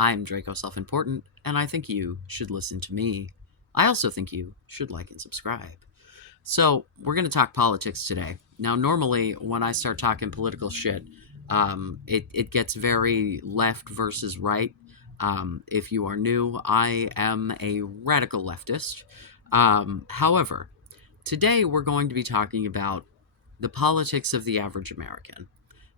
I'm Draco Self-Important, and I think you should listen to me. I also think you should like and subscribe. So, we're going to talk politics today. Now, normally, when I start talking political shit, it gets very left versus right. If you are new, I am a radical leftist. However, today we're going to be talking about the politics of the average American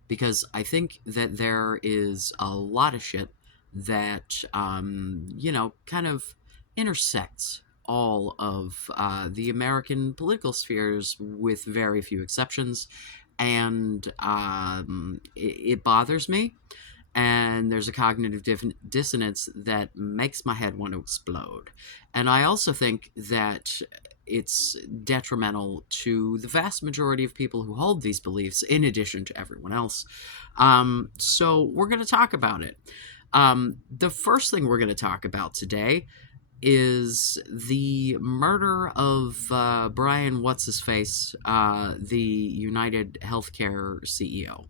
because I think that there is a lot of shit that, kind of intersects all of the American political spheres with very few exceptions. And it bothers me. And there's a cognitive dissonance that makes my head want to explode. And I also think that it's detrimental to the vast majority of people who hold these beliefs, in addition to everyone else. So we're going to talk about it. The first thing we're going to talk about today is the murder of Brian What's-His-Face, the United Healthcare CEO.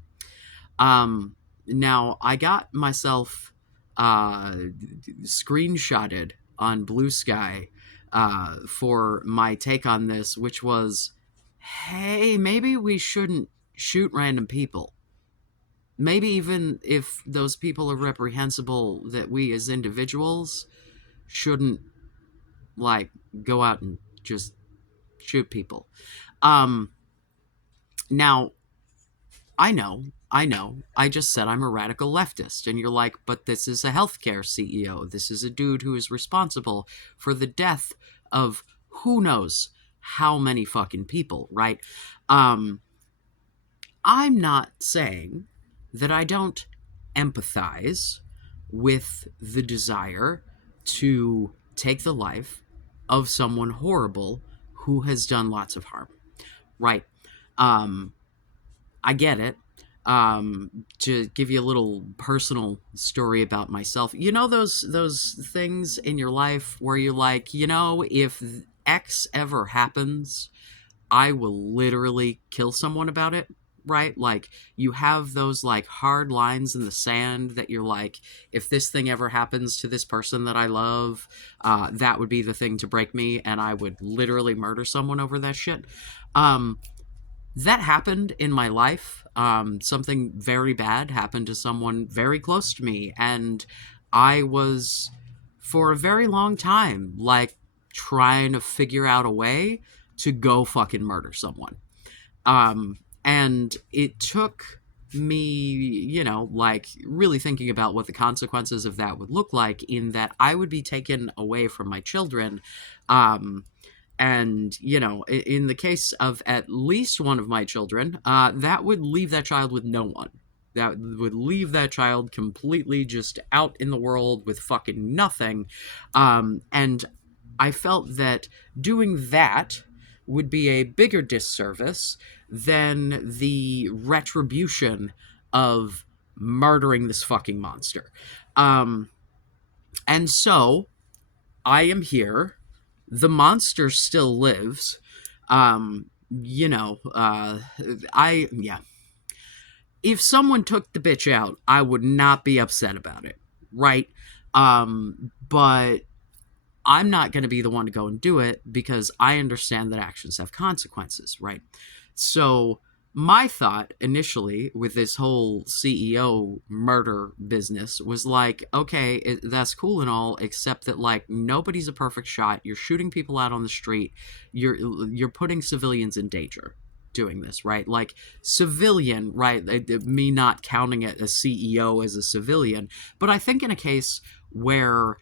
Now, I got myself screenshotted on Blue Sky for my take on this, which was, hey, maybe we shouldn't shoot random people. Maybe even if those people are reprehensible, that we as individuals shouldn't, go out and just shoot people. Now, I know, I just said I'm a radical leftist. And you're like, but this is a healthcare CEO. This is a dude who is responsible for the death of who knows how many fucking people, right? I'm not saying that I don't empathize with the desire to take the life of someone horrible who has done lots of harm, right? I get it. To give you a little personal story about myself, you know those things in your life where you're like, if X ever happens, I will literally kill someone about it, right? Like, you have those hard lines in the sand that you're like, if this thing ever happens to this person that I love, that would be the thing to break me, and I would literally murder someone over that shit. That happened in my life. Something very bad happened to someone very close to me, and I was, for a very long time, trying to figure out a way to go fucking murder someone. And it took me, really thinking about what the consequences of that would look like, in that I would be taken away from my children. And, in the case of at least one of my children, that would leave that child with no one. That would leave that child completely just out in the world with fucking nothing. And I felt that doing that would be a bigger disservice than the retribution of murdering this fucking monster. And so I am here. The monster still lives. If someone took the bitch out, I would not be upset about it, right? But I'm not going to be the one to go and do it, because I understand that actions have consequences, right? So my thought initially with this whole CEO murder business was like, okay, that's cool and all, except that nobody's a perfect shot. You're shooting people out on the street. You're putting civilians in danger doing this, right? Civilian, right? Me not counting it as CEO as a civilian, but I think in a case where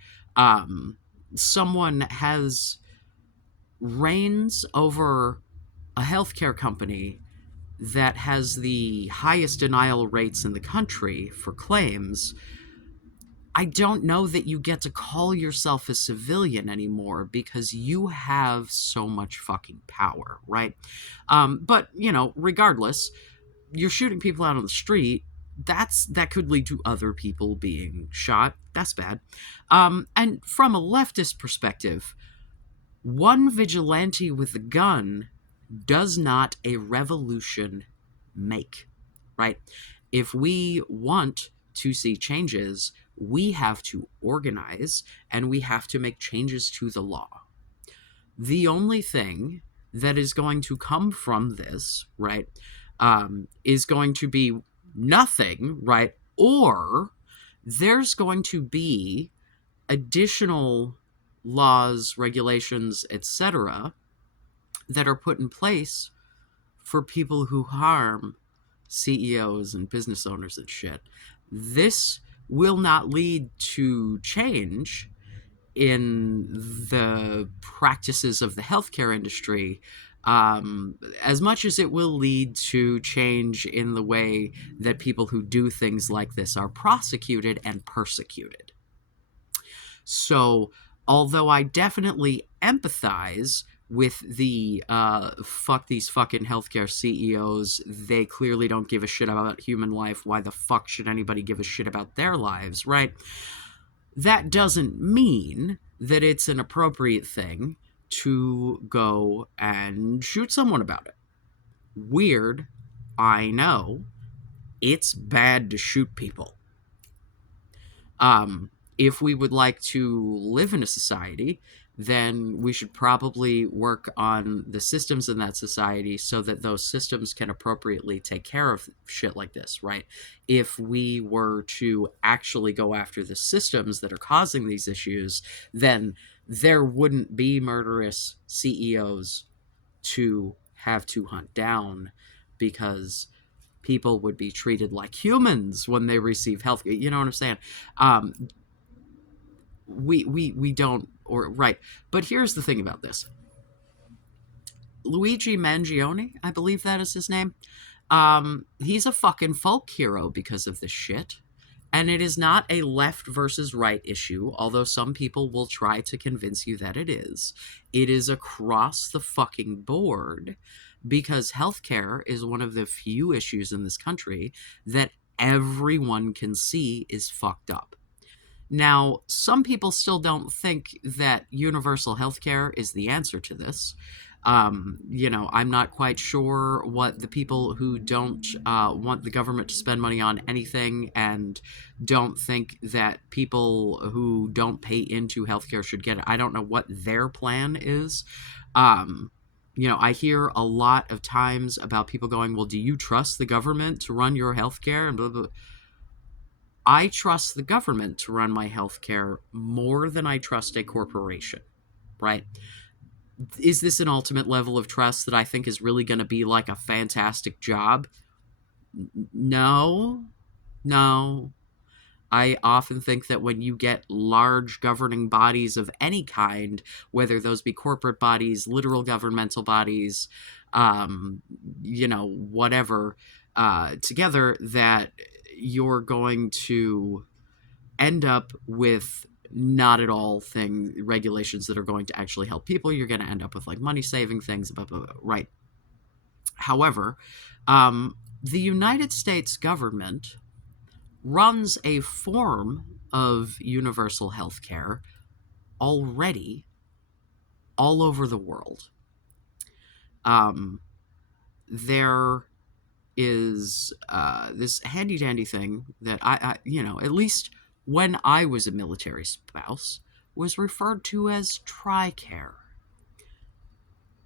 someone has reigns over a healthcare company that has the highest denial rates in the country for claims, I don't know that you get to call yourself a civilian anymore, because you have so much fucking power, right? But, regardless, you're shooting people out on the street. That could lead to other people being shot. That's bad. And from a leftist perspective, one vigilante with a gun does not a revolution make, right? If we want to see changes, we have to organize and we have to make changes to the law. The only thing that is going to come from this, right, is going to be nothing, right? Or there's going to be additional laws, regulations, etc., that are put in place for people who harm CEOs and business owners and shit. This will not lead to change in the practices of the healthcare industry as much as it will lead to change in the way that people who do things like this are prosecuted and persecuted. So, although I definitely empathize with the fuck these fucking healthcare CEOs, they clearly don't give a shit about human life. Why the fuck should anybody give a shit about their lives, right? That doesn't mean that it's an appropriate thing to go and shoot someone about it. Weird, I know. It's bad to shoot people. If we would like to live in a society, then we should probably work on the systems in that society so that those systems can appropriately take care of shit like this, right? If we were to actually go after the systems that are causing these issues, then there wouldn't be murderous CEOs to have to hunt down, because people would be treated like humans when they receive health. You know what I'm saying? We don't, or right. But here's the thing about this. Luigi Mangione, I believe that is his name. He's a fucking folk hero because of this shit. And it is not a left versus right issue, although some people will try to convince you that it is. It is across the fucking board, because healthcare is one of the few issues in this country that everyone can see is fucked up. Now, some people still don't think that universal healthcare is the answer to this. I'm not quite sure what the people who don't want the government to spend money on anything and don't think that people who don't pay into healthcare should get it. I don't know what their plan is. I hear a lot of times about people going, well, do you trust the government to run your healthcare? And blah, blah, blah. I trust the government to run my healthcare more than I trust a corporation, right? Is this an ultimate level of trust that I think is really going to be like a fantastic job? No. I often think that when you get large governing bodies of any kind, whether those be corporate bodies, literal governmental bodies, whatever, together, that you're going to end up with not at all regulations that are going to actually help people. You're going to end up with like money saving things, blah, blah, blah, right? However, the United States government runs a form of universal health care already all over the world. There is this handy dandy thing that I at least when I was a military spouse, was referred to as TRICARE.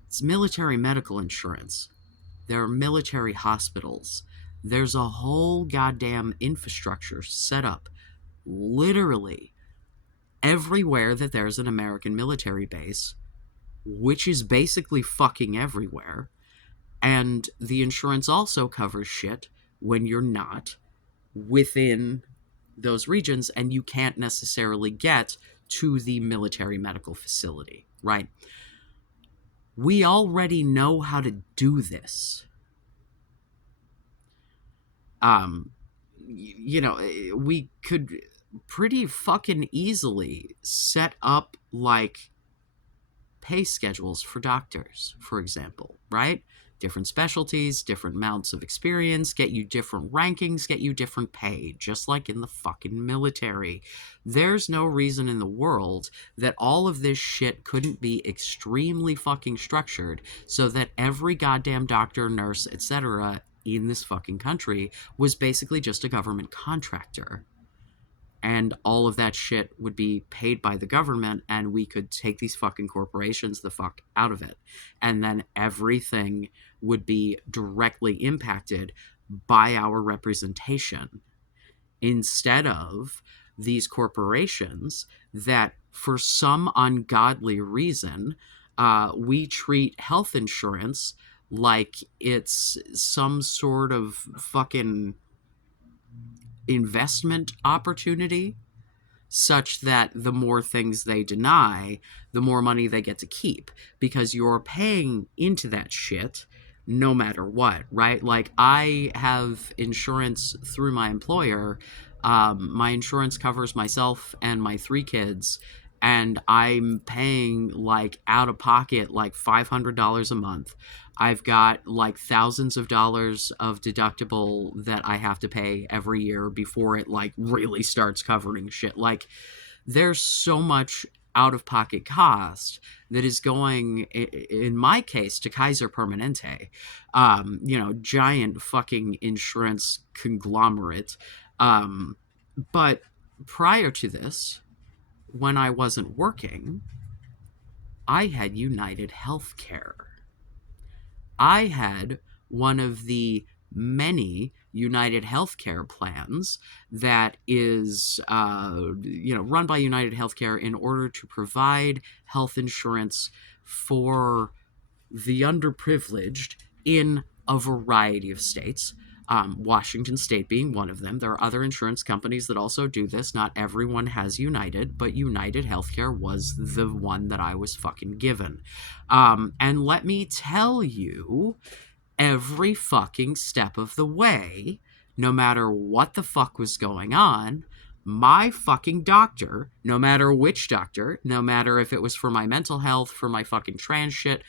It's military medical insurance. There are military hospitals. There's a whole goddamn infrastructure set up literally everywhere that there's an American military base, which is basically fucking everywhere. And the insurance also covers shit when you're not within those regions and you can't necessarily get to the military medical facility, right? We already know how to do this. We could pretty fucking easily set up like pay schedules for doctors, for example, right? Different specialties, different amounts of experience, get you different rankings, get you different pay, just like in the fucking military. There's no reason in the world that all of this shit couldn't be extremely fucking structured so that every goddamn doctor, nurse, etc. in this fucking country was basically just a government contractor. and all of that shit would be paid by the government, and we could take these fucking corporations the fuck out of it. And then everything would be directly impacted by our representation, instead of these corporations that, for some ungodly reason, we treat health insurance like it's some sort of fucking investment opportunity, such that the more things they deny, the more money they get to keep, because you're paying into that shit no matter what, right? Like, I have insurance through my employer. My insurance covers myself and my 3 kids, and I'm paying, like, out of pocket, like, $500 a month. I've got, like, thousands of dollars of deductible that I have to pay every year before it, like, really starts covering shit. Like, there's so much out-of-pocket cost that is going, in my case, to Kaiser Permanente, giant fucking insurance conglomerate. But prior to this, when I wasn't working, I had United Healthcare. I had one of the many United Healthcare plans that is, run by United Healthcare in order to provide health insurance for the underprivileged in a variety of states. Washington State being one of them. There are other insurance companies that also do this. Not everyone has United, but United Healthcare was the one that I was fucking given. And let me tell you, every fucking step of the way, no matter what the fuck was going on, my fucking doctor, no matter which doctor, no matter if it was for my mental health, for my fucking trans shit,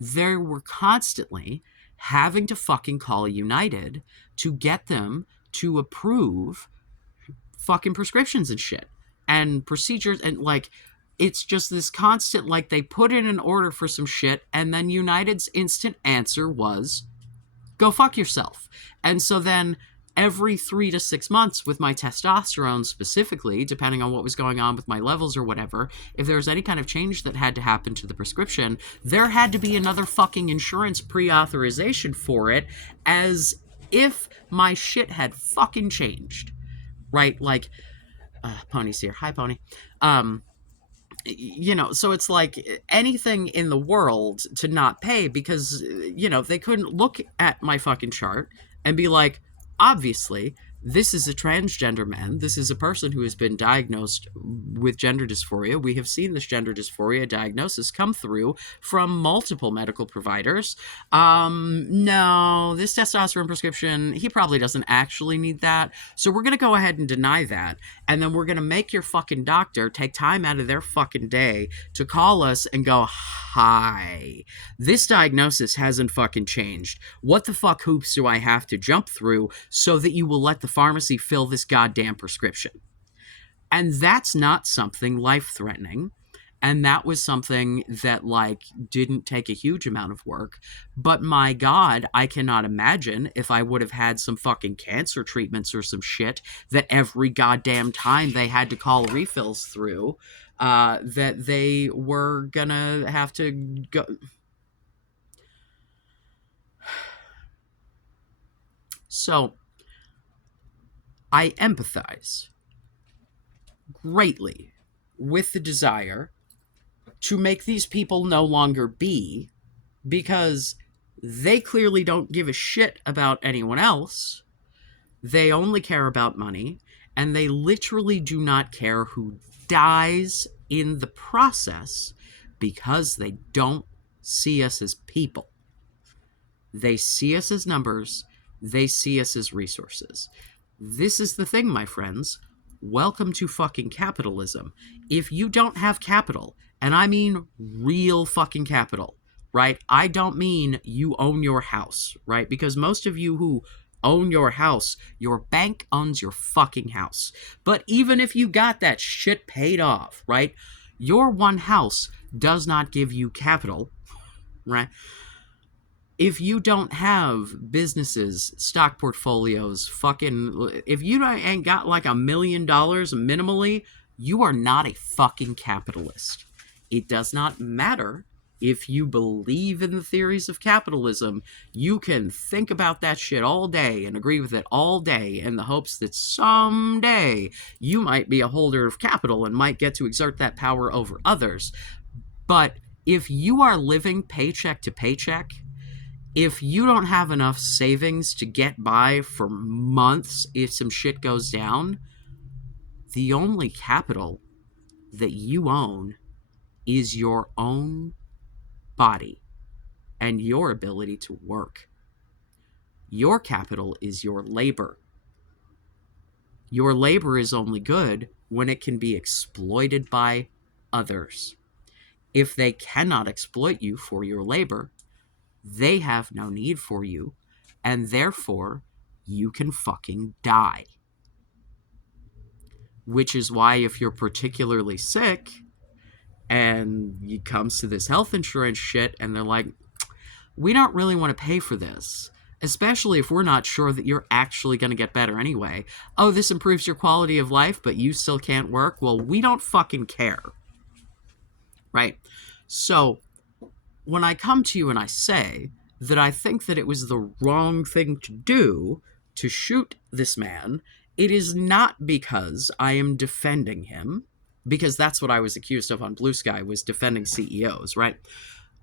they were constantly having to fucking call United to get them to approve fucking prescriptions and shit and procedures, and like, it's just this constant, like, they put in an order for some shit and then United's instant answer was, go fuck yourself. And so then every 3 to 6 months, with my testosterone specifically, depending on what was going on with my levels or whatever, if there was any kind of change that had to happen to the prescription, there had to be another fucking insurance pre-authorization for it, as if my shit had fucking changed, right? Like, Pony's here. Hi, Pony. So it's like anything in the world to not pay, because, they couldn't look at my fucking chart and be like, obviously, this is a transgender man. This is a person who has been diagnosed with gender dysphoria. We have seen this gender dysphoria diagnosis come through from multiple medical providers. No, this testosterone prescription, he probably doesn't actually need that. So we're going to go ahead and deny that. And then we're going to make your fucking doctor take time out of their fucking day to call us and go, hi, this diagnosis hasn't fucking changed. What the fuck hoops do I have to jump through so that you will let the pharmacy fill this goddamn prescription? And that's not something life-threatening. And that was something that, like, didn't take a huge amount of work. But my God, I cannot imagine if I would have had some fucking cancer treatments or some shit that every goddamn time they had to call refills through, that they were gonna have to go. So, I empathize greatly with the desire to make these people no longer be, because they clearly don't give a shit about anyone else. They only care about money, and they literally do not care who dies in the process, because they don't see us as people. They see us as numbers. They see us as resources. This is the thing, my friends. Welcome to fucking capitalism. If you don't have capital, and I mean real fucking capital, right? I don't mean you own your house, right? Because most of you who own your house, your bank owns your fucking house. But even if you got that shit paid off, right? Your one house does not give you capital, right? if you don't have businesses, stock portfolios, fucking, if you ain't got like $1 million minimally, you are not a fucking capitalist. It does not matter if you believe in the theories of capitalism. You can think about that shit all day and agree with it all day in the hopes that someday you might be a holder of capital and might get to exert that power over others. But if you are living paycheck to paycheck, if you don't have enough savings to get by for months if some shit goes down, the only capital that you own is your own body and your ability to work. Your capital is your labor. Your labor is only good when it can be exploited by others. If they cannot exploit you for your labor, they have no need for you, and therefore you can fucking die. Which is why if you're particularly sick and it comes to this health insurance shit and they're like, we don't really want to pay for this, especially if we're not sure that you're actually going to get better anyway. Oh, this improves your quality of life, but you still can't work? Well, we don't fucking care. Right? So when I come to you and I say that I think that it was the wrong thing to do to shoot this man, it is not because I am defending him, because that's what I was accused of on Blue Sky, was defending CEOs, right?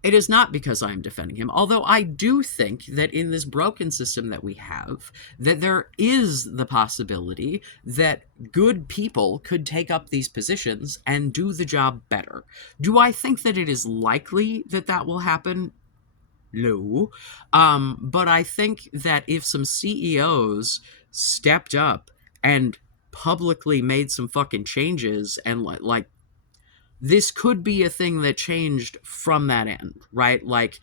It is not because I am defending him, although I do think that in this broken system that we have, that there is the possibility that good people could take up these positions and do the job better. Do I think that it is likely that that will happen? No. But I think that if some CEOs stepped up and publicly made some fucking changes and like this could be a thing that changed from that end, right? Like,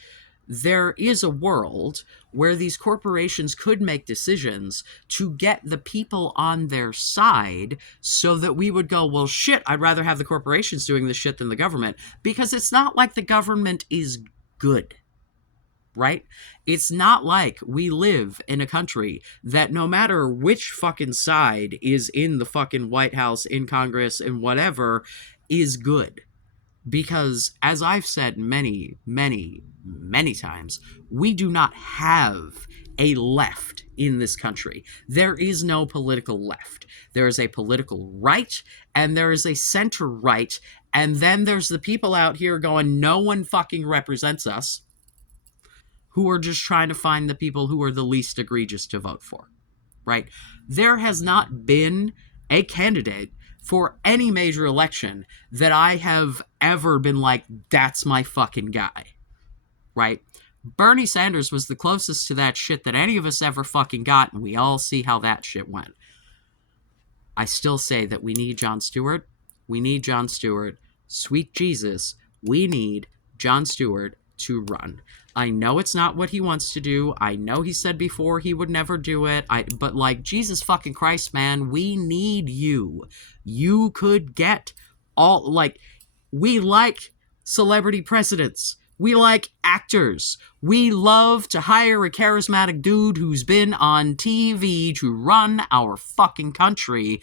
there is a world where these corporations could make decisions to get the people on their side so that we would go, well, shit, I'd rather have the corporations doing this shit than the government, because it's not like the government is good. Right? It's not like we live in a country that no matter which fucking side is in the fucking White House, in Congress, and whatever, is good. Because, as I've said many, many, many times, we do not have a left in this country. There is no political left. There is a political right, and there is a center right, and then there's the people out here going, no one fucking represents us, who are just trying to find the people who are the least egregious to vote for, right? There has not been a candidate for any major election that I have ever been like, that's my fucking guy, right? Bernie Sanders was the closest to that shit that any of us ever fucking got, and we all see how that shit went. I still say that we need Jon Stewart. We need Jon Stewart. Sweet Jesus, we need Jon Stewart to run. I know it's not what he wants to do. I know he said before he would never do it. But like, Jesus fucking Christ, man, we need you. You could get all, like, we like celebrity presidents. We like actors. We love to hire a charismatic dude who's been on TV to run our fucking country.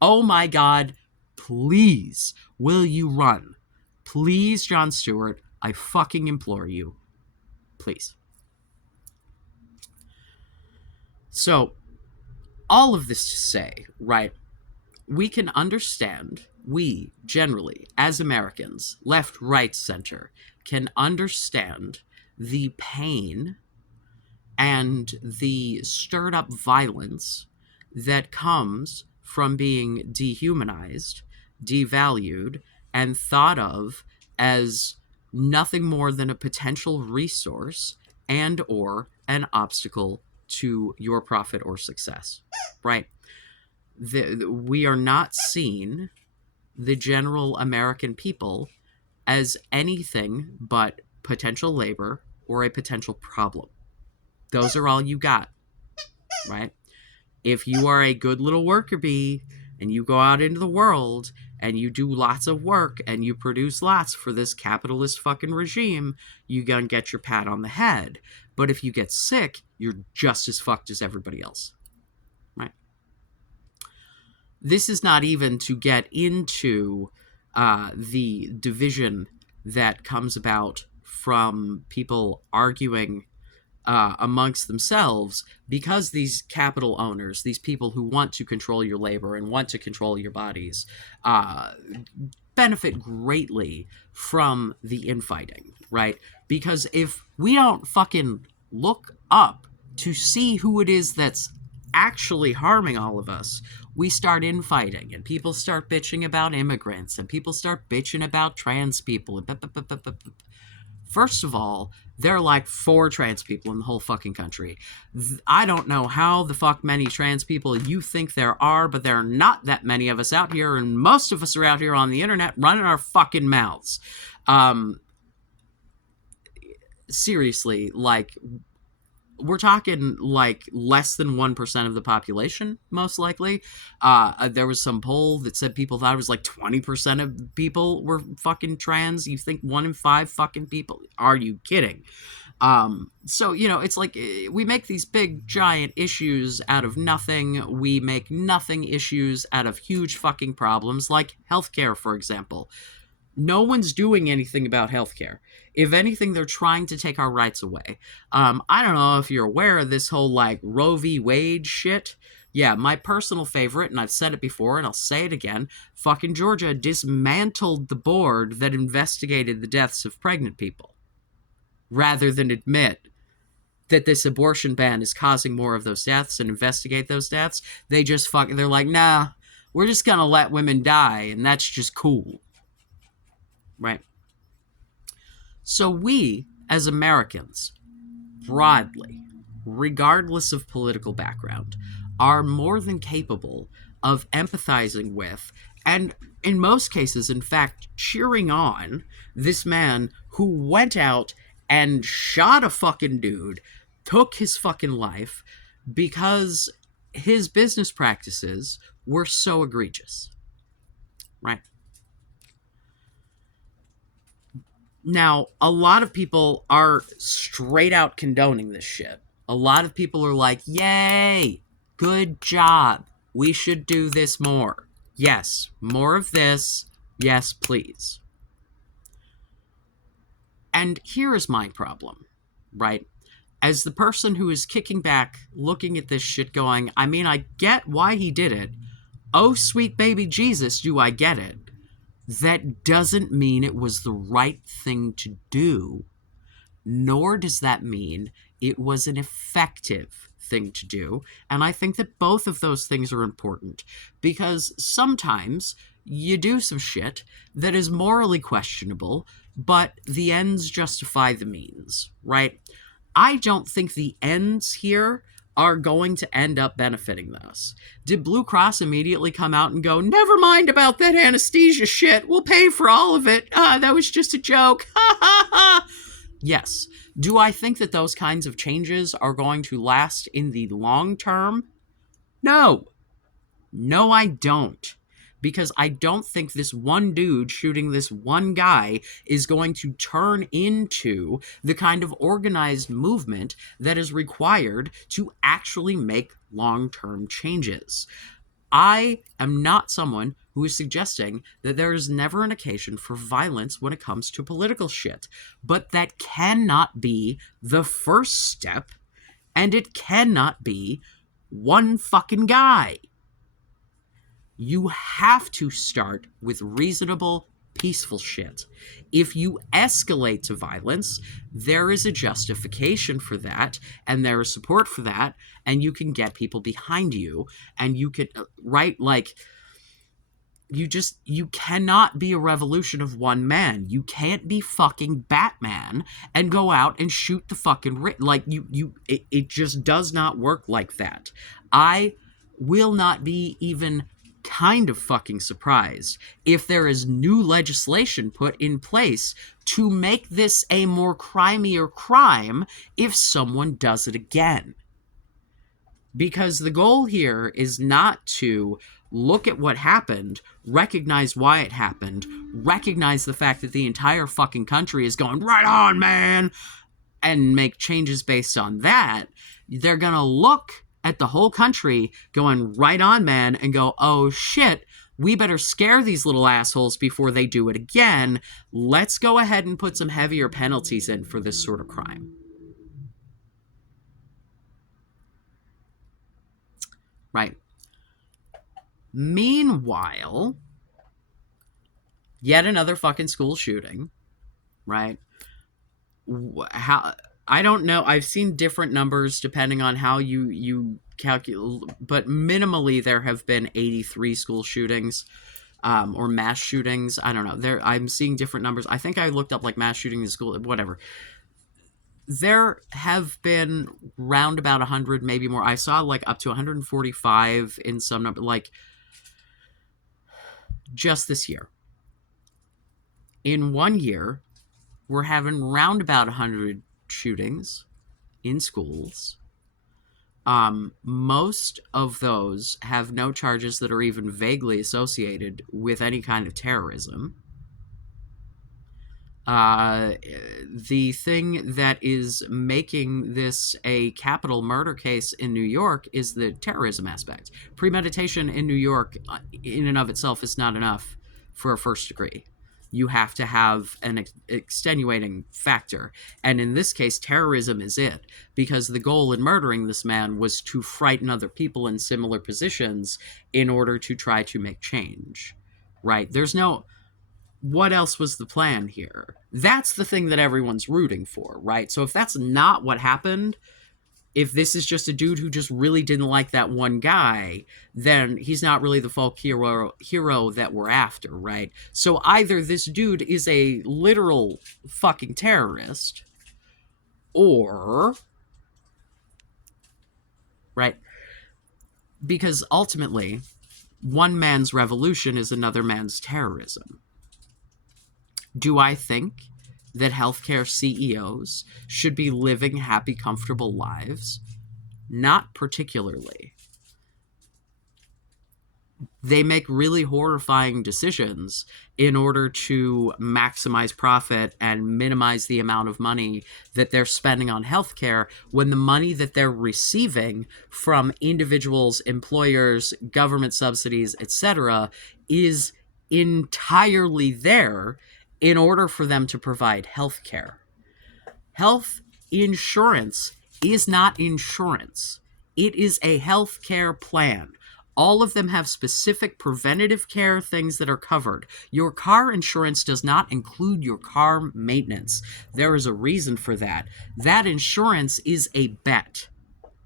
Oh my God, please, will you run? Please, Jon Stewart, I fucking implore you. Please. So, all of this to say, right, we can understand, we generally, as Americans, left, right, center, can understand the pain and the stirred up violence that comes from being dehumanized, devalued, and thought of as nothing more than a potential resource and or an obstacle to your profit or success, right? We are not seen, the general American people, as anything but potential labor or a potential problem. Those are all you got, right? If you are a good little worker bee and you go out into the world and you do lots of work and you produce lots for this capitalist fucking regime, you gonna get your pat on the head. But if you get sick, you're just as fucked as everybody else. Right? This is not even to get into the division that comes about from people arguing amongst themselves, because these capital owners, these people who want to control your labor and want to control your bodies, benefit greatly from the infighting, right? Because if we don't fucking look up to see who it is that's actually harming all of us, we start infighting, and people start bitching about immigrants, and people start bitching about trans people, and first of all, there are like 4 trans people in the whole fucking country. I don't know how the fuck many trans people you think there are, but there are not that many of us out here, and most of us are out here on the internet running our fucking mouths. Seriously, like, we're talking like less than 1% of the population, most likely. There was some poll that said people thought it was like 20% of people were fucking trans. You think 1 in 5 fucking people? Are you kidding? So, you know, it's like we make these big giant issues out of nothing. We make nothing issues out of huge fucking problems, like healthcare, for example. No one's doing anything about healthcare. If anything, they're trying to take our rights away. I don't know if you're aware of this whole, like, Roe v. Wade shit. Yeah, my personal favorite, and I've said it before, and I'll say it again, fucking Georgia dismantled the board that investigated the deaths of pregnant people, rather than admit that this abortion ban is causing more of those deaths and investigate those deaths. They just they're like, nah, we're just gonna let women die, and that's just cool. Right? So we, as Americans, broadly, regardless of political background, are more than capable of empathizing with, and in most cases, in fact, cheering on this man who went out and shot a fucking dude, took his fucking life, because his business practices were so egregious. Right? Now, a lot of people are straight out condoning this shit. A lot of people are like, yay, good job. We should do this more. Yes, more of this. Yes, please. And here is my problem, right? As the person who is kicking back, looking at this shit going, I mean, I get why he did it. Oh, sweet baby Jesus, do I get it. That doesn't mean it was the right thing to do, nor does that mean it was an effective thing to do. And I think that both of those things are important, because sometimes you do some shit that is morally questionable, but the ends justify the means, right? I don't think the ends here are going to end up benefiting us. Did Blue Cross immediately come out and go, never mind about that anesthesia shit, we'll pay for all of it, that was just a joke, ha ha ha? Yes. Do I think that those kinds of changes are going to last in the long term? No. No, I don't. Because I don't think this one dude shooting this one guy is going to turn into the kind of organized movement that is required to actually make long-term changes. I am not someone who is suggesting that there is never an occasion for violence when it comes to political shit. But that cannot be the first step, and it cannot be one fucking guy. You have to start with reasonable, peaceful shit. If you escalate to violence, there is a justification for that, and there is support for that, and you can get people behind you, and you can, right, like, you cannot be a revolution of one man. You can't be fucking Batman and go out and shoot the fucking, it just does not work like that. I will not be even kind of fucking surprised if there is new legislation put in place to make this a more crimier crime if someone does it again. Because the goal here is not to look at what happened, recognize why it happened, recognize the fact that the entire fucking country is going, right on, man, and make changes based on that, they're gonna look at the whole country going, right on, man, and go, oh shit, we better scare these little assholes before they do it again. Let's go ahead and put some heavier penalties in for this sort of crime. Right. Meanwhile, yet another fucking school shooting, right? How, I don't know. I've seen different numbers depending on how you calculate, but minimally there have been 83 school shootings, or mass shootings. I don't know. I'm seeing different numbers. I think I looked up like mass shooting in school, whatever. There have been round about 100, maybe more. I saw like up to 145 in some number, like just this year. In 1 year, we're having round about 100 shootings in schools. Most of those have no charges that are even vaguely associated with any kind of terrorism. The thing that is making this a capital murder case in New York is the terrorism aspect. Premeditation in New York, in and of itself, is not enough for a first degree. You have to have an extenuating factor. And in this case, terrorism is it. Because the goal in murdering this man was to frighten other people in similar positions in order to try to make change. Right? There's no... What else was the plan here? That's the thing that everyone's rooting for, right? So if that's not what happened, if this is just a dude who just really didn't like that one guy, then he's not really the folk hero that we're after, right? So either this dude is a literal fucking terrorist, or... Right? Because ultimately, one man's revolution is another man's terrorism. Do I think that healthcare CEOs should be living happy, comfortable lives? Not particularly. They make really horrifying decisions in order to maximize profit and minimize the amount of money that they're spending on healthcare, when the money that they're receiving from individuals, employers, government subsidies, etc., is entirely there in order for them to provide health care. Health insurance is not insurance. It is a health care plan. All of them have specific preventative care things that are covered. Your car insurance does not include your car maintenance. There is a reason for that. That insurance is a bet.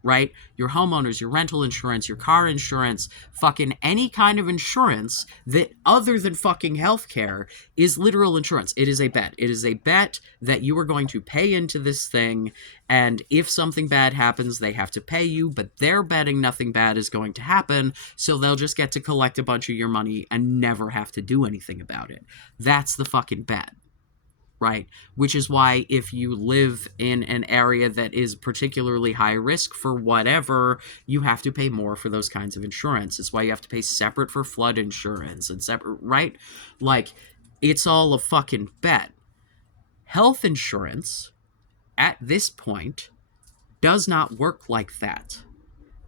Right? Your homeowners, your rental insurance, your car insurance, fucking any kind of insurance that other than fucking healthcare is literal insurance. It is a bet. It is a bet that you are going to pay into this thing, and if something bad happens, they have to pay you, but they're betting nothing bad is going to happen, so they'll just get to collect a bunch of your money and never have to do anything about it. That's the fucking bet. Right? Which is why if you live in an area that is particularly high risk for whatever, you have to pay more for those kinds of insurance. It's why you have to pay separate for flood insurance and separate, right? Like, it's all a fucking bet. Health insurance, at this point, does not work like that.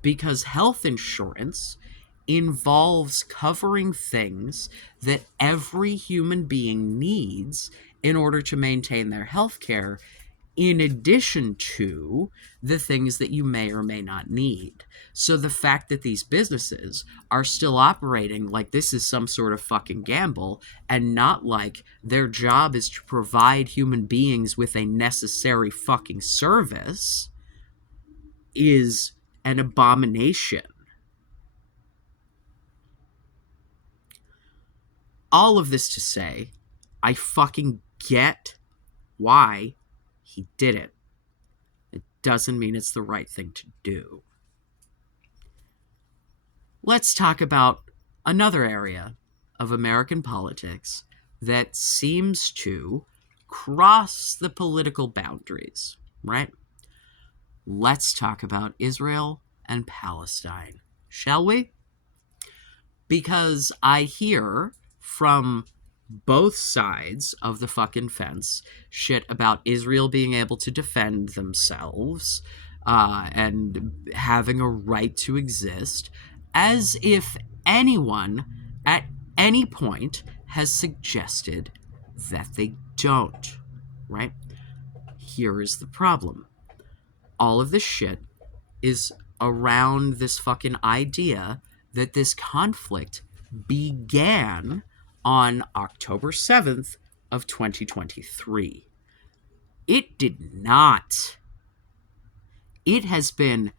Because health insurance involves covering things that every human being needs in order to maintain their health care, in addition to the things that you may or may not need. So the fact that these businesses are still operating like this is some sort of fucking gamble, and not like their job is to provide human beings with a necessary fucking service, is an abomination. All of this to say, I fucking get why he did it. It doesn't mean it's the right thing to do. Let's talk about another area of American politics that seems to cross the political boundaries, right? Let's talk about Israel and Palestine, shall we? because I hear from both sides of the fucking fence shit about Israel being able to defend themselves and having a right to exist, as if anyone at any point has suggested that they don't, right? Here is the problem. All of this shit is around this fucking idea that this conflict began on October 7th of 2023. It did not. It has been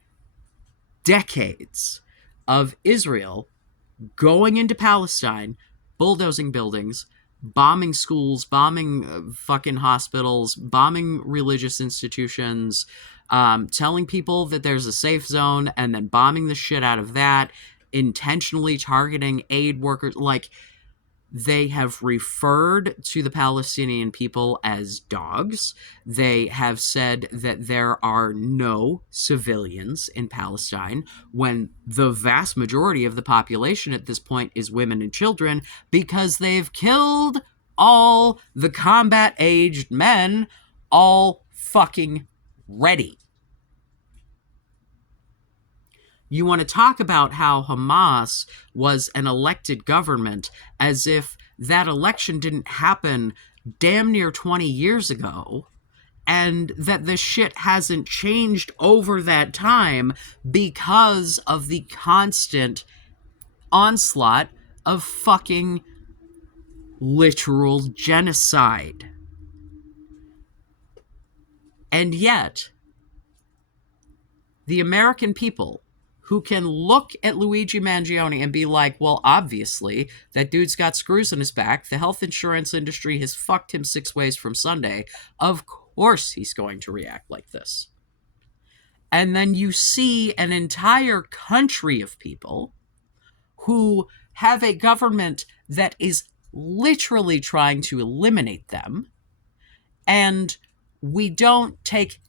decades of Israel going into Palestine, bulldozing buildings, bombing schools, bombing fucking hospitals, bombing religious institutions, telling people that there's a safe zone, and then bombing the shit out of that, intentionally targeting aid workers. Like, they have referred to the Palestinian people as dogs. They have said that there are no civilians in Palestine when the vast majority of the population at this point is women and children, because they've killed all the combat-aged men all fucking ready. You want to talk about how Hamas was an elected government, as if that election didn't happen damn near 20 years ago, and that the shit hasn't changed over that time because of the constant onslaught of fucking literal genocide. And yet, the American people, who can look at Luigi Mangione and be like, well, obviously, that dude's got screws in his back. The health insurance industry has fucked him 6 ways from Sunday. Of course he's going to react like this. And then you see an entire country of people who have a government that is literally trying to eliminate them. And we don't take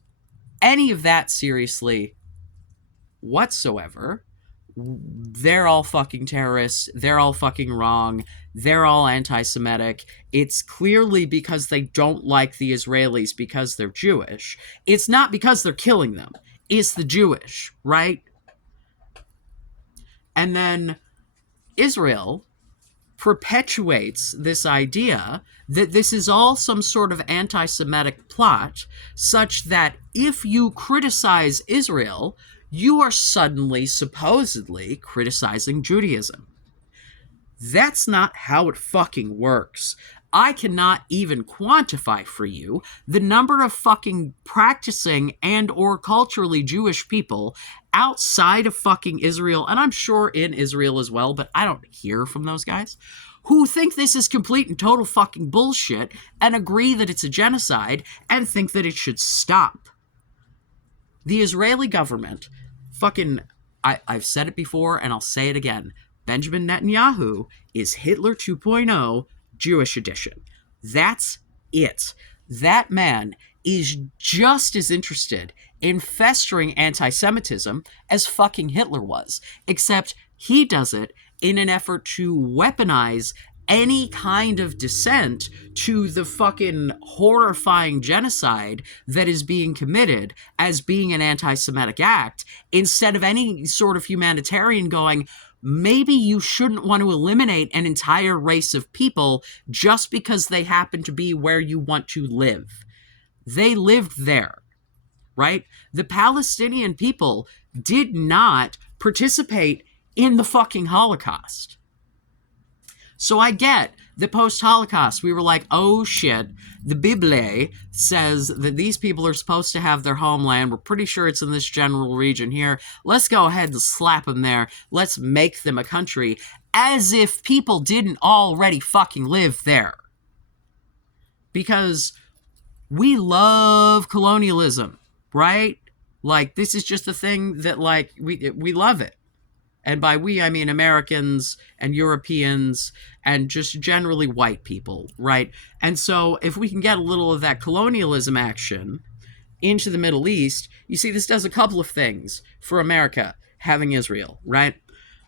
any of that seriously whatsoever. They're all fucking terrorists. They're all fucking wrong. They're all anti-Semitic. It's clearly because they don't like the Israelis because they're Jewish. It's not because they're killing them. It's the Jewish, right? And then Israel perpetuates this idea that this is all some sort of anti-Semitic plot, such that if you criticize Israel, you are suddenly, supposedly, criticizing Judaism. That's not how it fucking works. I cannot even quantify for you the number of fucking practicing and or culturally Jewish people outside of fucking Israel, and I'm sure in Israel as well, but I don't hear from those guys, who think this is complete and total fucking bullshit and agree that it's a genocide and think that it should stop. The Israeli government, fucking, I've said it before and I'll say it again, Benjamin Netanyahu is Hitler 2.0 Jewish edition. That's it. That man is just as interested in festering anti-Semitism as fucking Hitler was, except he does it in an effort to weaponize any kind of dissent to the fucking horrifying genocide that is being committed as being an anti-Semitic act, instead of any sort of humanitarian going, maybe you shouldn't want to eliminate an entire race of people just because they happen to be where you want to live. They lived there, right? The Palestinian people did not participate in the fucking Holocaust. So I get that post-Holocaust, we were like, oh shit, the Bible says that these people are supposed to have their homeland. We're pretty sure it's in this general region here. Let's go ahead and slap them there. Let's make them a country, as if people didn't already fucking live there. Because we love colonialism, right? Like, this is just a thing that, like, we love it. And by we, I mean Americans and Europeans and just generally white people, right? And so if we can get a little of that colonialism action into the Middle East, you see, this does a couple of things for America having Israel, right?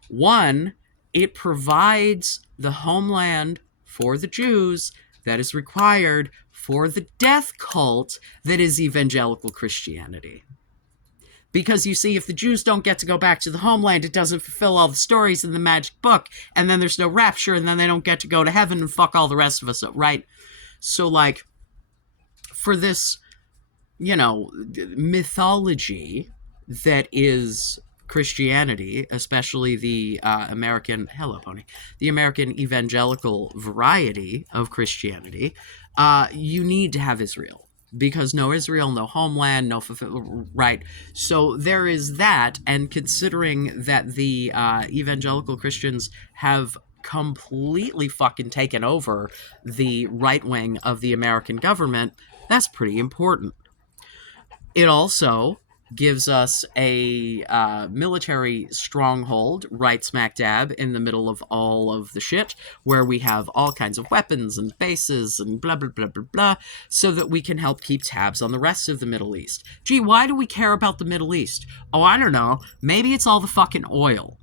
One, it provides the homeland for the Jews that is required for the death cult that is evangelical Christianity. Because you see, if the Jews don't get to go back to the homeland, it doesn't fulfill all the stories in the magic book, and then there's no rapture, and then they don't get to go to heaven and fuck all the rest of us up, right? So, like, for this, mythology that is Christianity, especially the American, hello, pony, the American evangelical variety of Christianity, you need to have Israel. Because no Israel, no homeland, no right? So there is that, and considering that the evangelical Christians have completely fucking taken over the right wing of the American government, that's pretty important. It also gives us a military stronghold right smack dab in the middle of all of the shit, where we have all kinds of weapons and bases and blah, blah, blah, blah, blah, so that we can help keep tabs on the rest of the Middle East. Gee, why do we care about the Middle East? Oh, I don't know. Maybe it's all the fucking oil.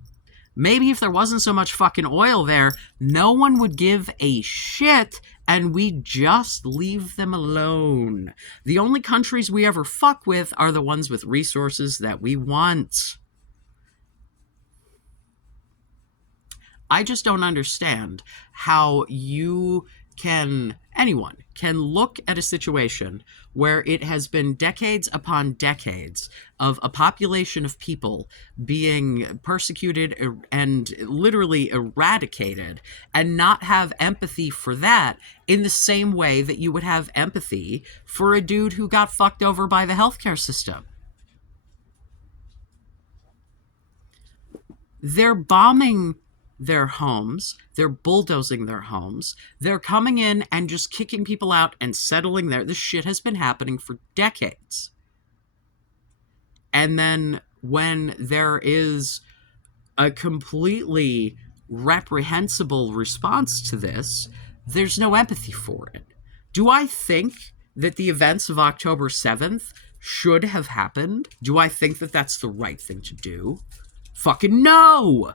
Maybe if there wasn't so much fucking oil there, no one would give a shit and we'd just leave them alone. The only countries we ever fuck with are the ones with resources that we want. I just don't understand how anyone can look at a situation where it has been decades upon decades of a population of people being persecuted and literally eradicated and not have empathy for that in the same way that you would have empathy for a dude who got fucked over by the healthcare system. They're bombing their homes, they're bulldozing their homes, they're coming in and just kicking people out and settling there. This shit has been happening for decades. And then when there is a completely reprehensible response to this, there's no empathy for it. Do I think that the events of October 7th should have happened? Do I think that that's the right thing to do? Fucking no!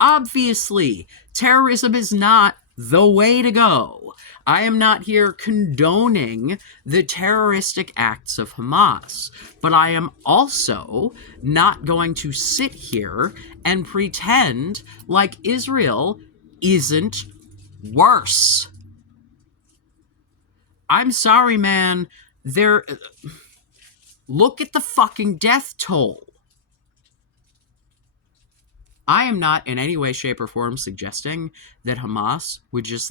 Obviously, terrorism is not the way to go. I am not here condoning the terroristic acts of Hamas, but I am also not going to sit here and pretend like Israel isn't worse. I'm sorry, man. Look at the fucking death toll. I am not in any way, shape, or form suggesting that Hamas would just,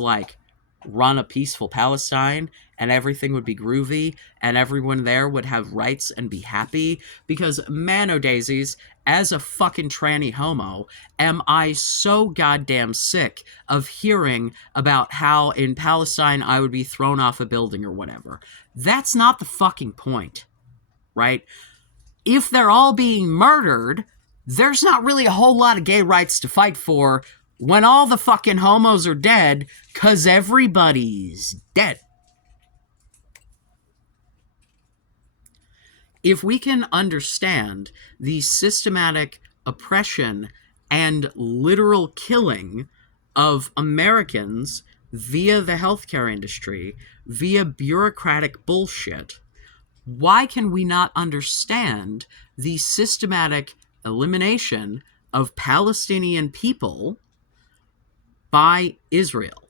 run a peaceful Palestine and everything would be groovy and everyone there would have rights and be happy, because, man-o'-daisies, as a fucking tranny homo, am I so goddamn sick of hearing about how in Palestine I would be thrown off a building or whatever. That's not the fucking point, right? If they're all being murdered, there's not really a whole lot of gay rights to fight for when all the fucking homos are dead, 'cause everybody's dead. If we can understand the systematic oppression and literal killing of Americans via the healthcare industry, via bureaucratic bullshit, why can we not understand the systematic elimination of Palestinian people by Israel?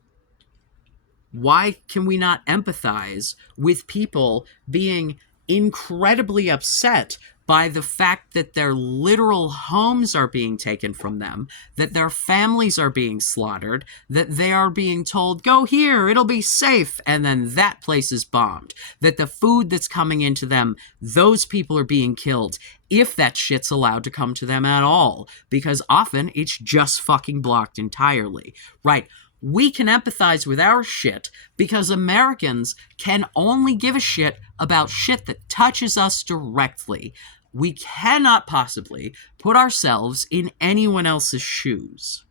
Why can we not empathize with people being incredibly upset by the fact that their literal homes are being taken from them, that their families are being slaughtered, that they are being told, go here, it'll be safe, and then that place is bombed, that the food that's coming into them, those people are being killed, if that shit's allowed to come to them at all, because often it's just fucking blocked entirely, right? We can empathize with our shit because Americans can only give a shit about shit that touches us directly. We cannot possibly put ourselves in anyone else's shoes.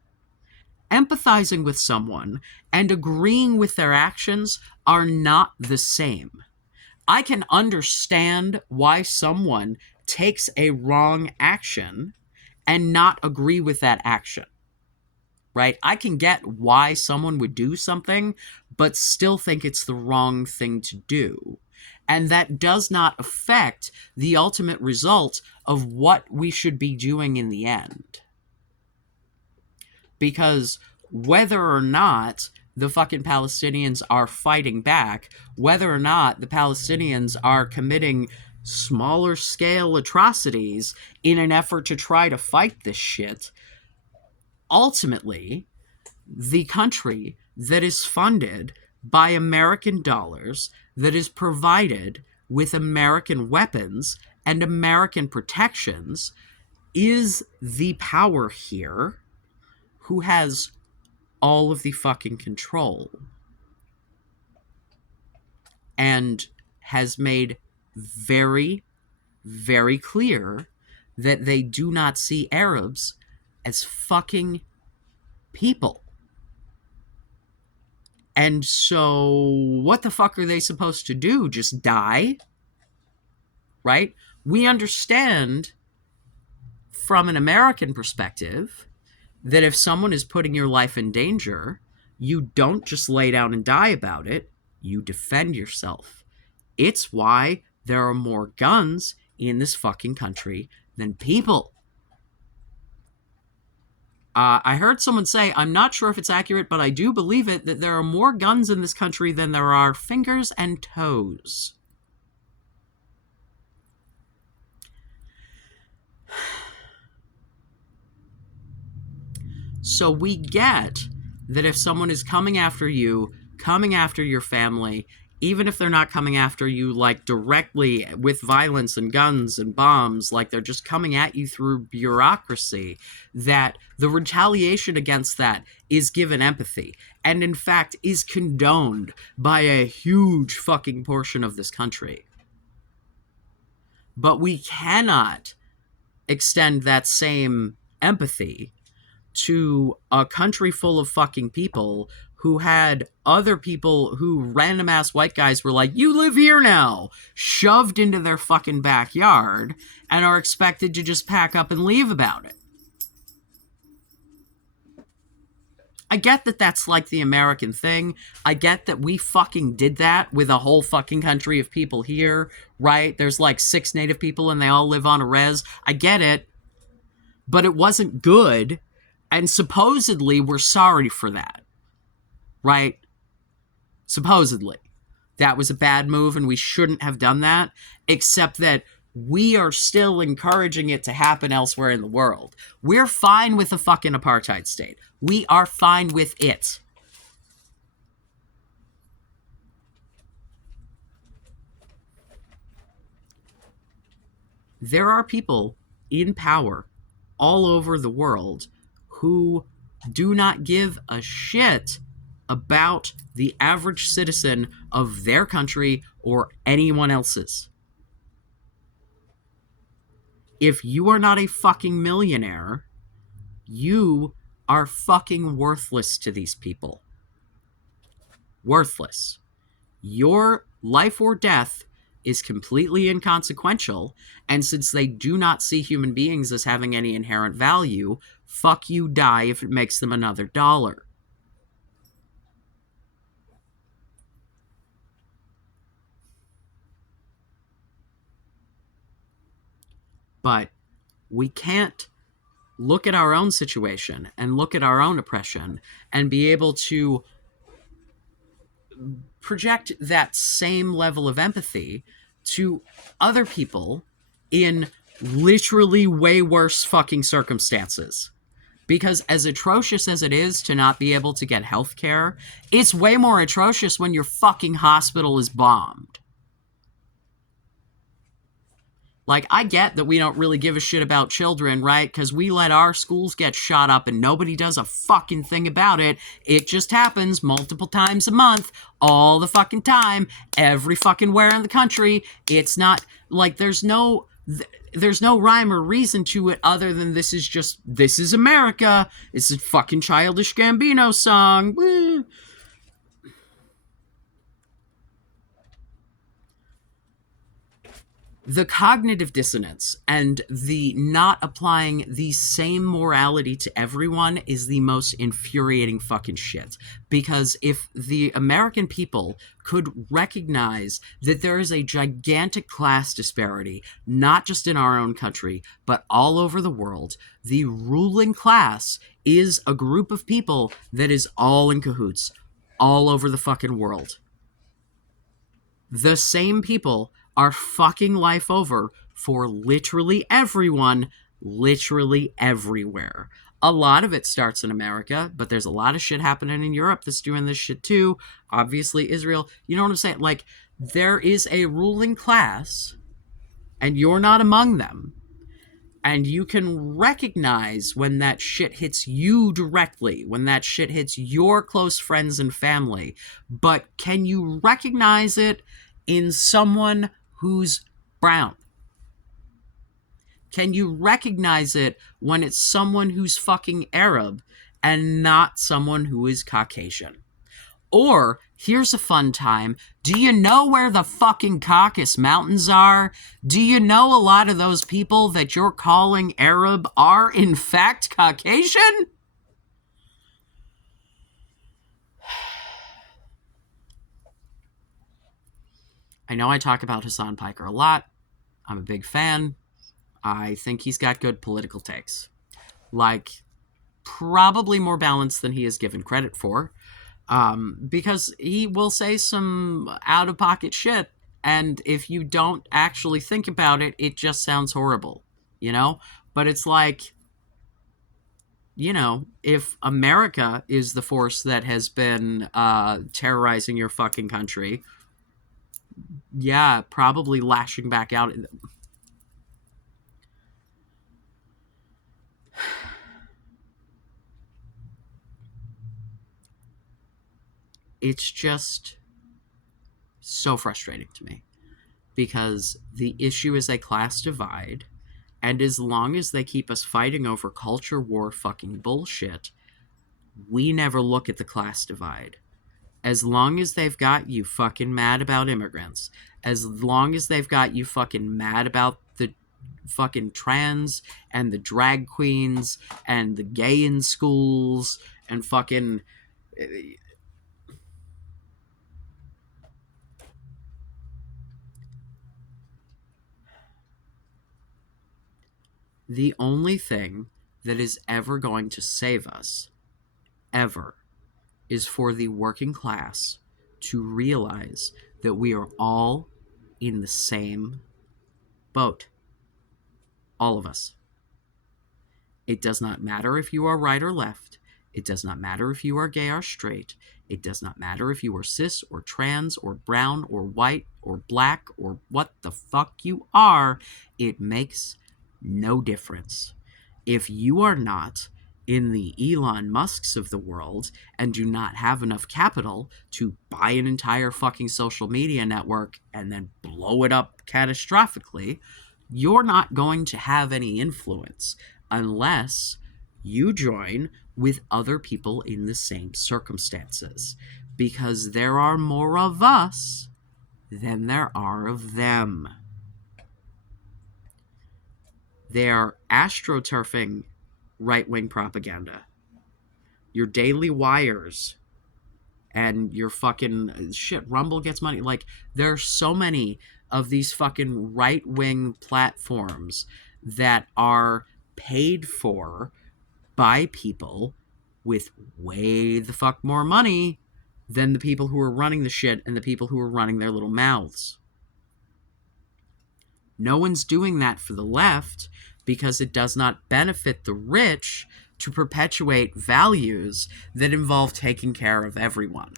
Empathizing with someone and agreeing with their actions are not the same. I can understand why someone takes a wrong action and not agree with that action. right? I can get why someone would do something, but still think it's the wrong thing to do. And that does not affect the ultimate result of what we should be doing in the end. Because whether or not the fucking Palestinians are fighting back, whether or not the Palestinians are committing smaller scale atrocities in an effort to try to fight this shit, ultimately, the country that is funded by American dollars, that is provided with American weapons and American protections, is the power here who has all of the fucking control and has made very, very clear that they do not see Arabs as fucking people. And so what the fuck are they supposed to do? Just die? Right? We understand from an American perspective that if someone is putting your life in danger, you don't just lay down and die about it, you defend yourself. It's why there are more guns in this fucking country than people. I heard someone say, I'm not sure if it's accurate, but I do believe it, that there are more guns in this country than there are fingers and toes. So we get that if someone is coming after you, coming after your family, even if they're not coming after you like directly with violence and guns and bombs, like they're just coming at you through bureaucracy, that the retaliation against that is given empathy and in fact is condoned by a huge fucking portion of this country. But we cannot extend that same empathy to a country full of fucking people who had other people who random ass white guys were like, you live here now, shoved into their fucking backyard and are expected to just pack up and leave about it. I get that that's like the American thing. I get that we fucking did that with a whole fucking country of people here, right? There's like 6 native people and they all live on a res. I get it. But it wasn't good. And supposedly we're sorry for that. Right? Supposedly. That was a bad move and we shouldn't have done that. Except that we are still encouraging it to happen elsewhere in the world. We're fine with the fucking apartheid state. We are fine with it. There are people in power all over the world who do not give a shit about the average citizen of their country or anyone else's. If you are not a fucking millionaire, you are fucking worthless to these people. Worthless. Your life or death is completely inconsequential, and since they do not see human beings as having any inherent value, fuck you, die if it makes them another dollar. But we can't look at our own situation and look at our own oppression and be able to project that same level of empathy to other people in literally way worse fucking circumstances. Because as atrocious as it is to not be able to get health care, it's way more atrocious when your fucking hospital is bombed. Like, I get that we don't really give a shit about children, right? Because we let our schools get shot up and nobody does a fucking thing about it. It just happens multiple times a month, all the fucking time, every fucking where in the country. It's not, like, there's no rhyme or reason to it other than this is America. It's a fucking Childish Gambino song. Woo. The cognitive dissonance and the not applying the same morality to everyone is the most infuriating fucking shit. Because if the American people could recognize that there is a gigantic class disparity, not just in our own country, but all over the world, the ruling class is a group of people that is all in cahoots all over the fucking world. The same people are fucking life over for literally everyone, literally everywhere. A lot of it starts in America, but there's a lot of shit happening in Europe that's doing this shit too. Obviously, Israel. You know what I'm saying? Like, there is a ruling class, and you're not among them. And you can recognize when that shit hits you directly, when that shit hits your close friends and family. But can you recognize it in someone who's brown? Can you recognize it when it's someone who's fucking Arab and not someone who is Caucasian? Or, here's a fun time. Do you know where the fucking Caucasus Mountains are? Do you know a lot of those people that you're calling Arab are, in fact, Caucasian? I know I talk about Hassan Piker a lot. I'm a big fan. I think he's got good political takes. Like, probably more balanced than he is given credit for. Because he will say some out-of-pocket shit, and if you don't actually think about it, it just sounds horrible, you know? But it's like, you know, if America is the force that has been terrorizing your fucking country, yeah, probably lashing back out. It's just so frustrating to me because the issue is a class divide, and as long as they keep us fighting over culture war fucking bullshit, we never look at the class divide. As long as they've got you fucking mad about immigrants, as long as they've got you fucking mad about the fucking trans and the drag queens and the gay in schools and fucking... The only thing that is ever going to save us, ever, is for the working class to realize that we are all in the same boat. All of us. It does not matter if you are right or left. It does not matter if you are gay or straight. It does not matter if you are cis or trans or brown or white or black or what the fuck you are. It makes no difference. If you are not in the Elon Musks of the world and do not have enough capital to buy an entire fucking social media network and then blow it up catastrophically, you're not going to have any influence unless you join with other people in the same circumstances, because there are more of us than there are of them. They're astroturfing right-wing propaganda. Your Daily Wires and your fucking shit, Rumble gets money. Like, there are so many of these fucking right-wing platforms that are paid for by people with way the fuck more money than the people who are running the shit and the people who are running their little mouths. No one's doing that for the left because it does not benefit the rich to perpetuate values that involve taking care of everyone.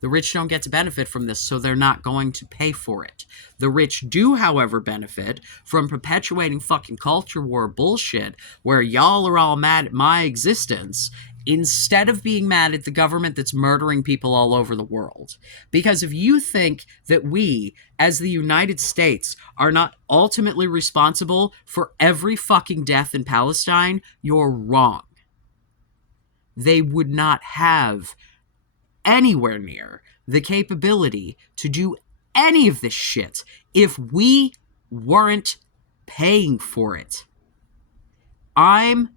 The rich don't get to benefit from this, so they're not going to pay for it. The rich do, however, benefit from perpetuating fucking culture war bullshit where y'all are all mad at my existence instead of being mad at the government that's murdering people all over the world. Because if you think that we, as the United States, are not ultimately responsible for every fucking death in Palestine, you're wrong. They would not have anywhere near the capability to do any of this shit if we weren't paying for it. I'm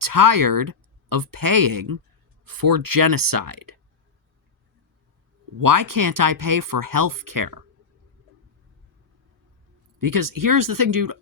tired of paying for genocide. Why can't I pay for health care? Because here's the thing, dude.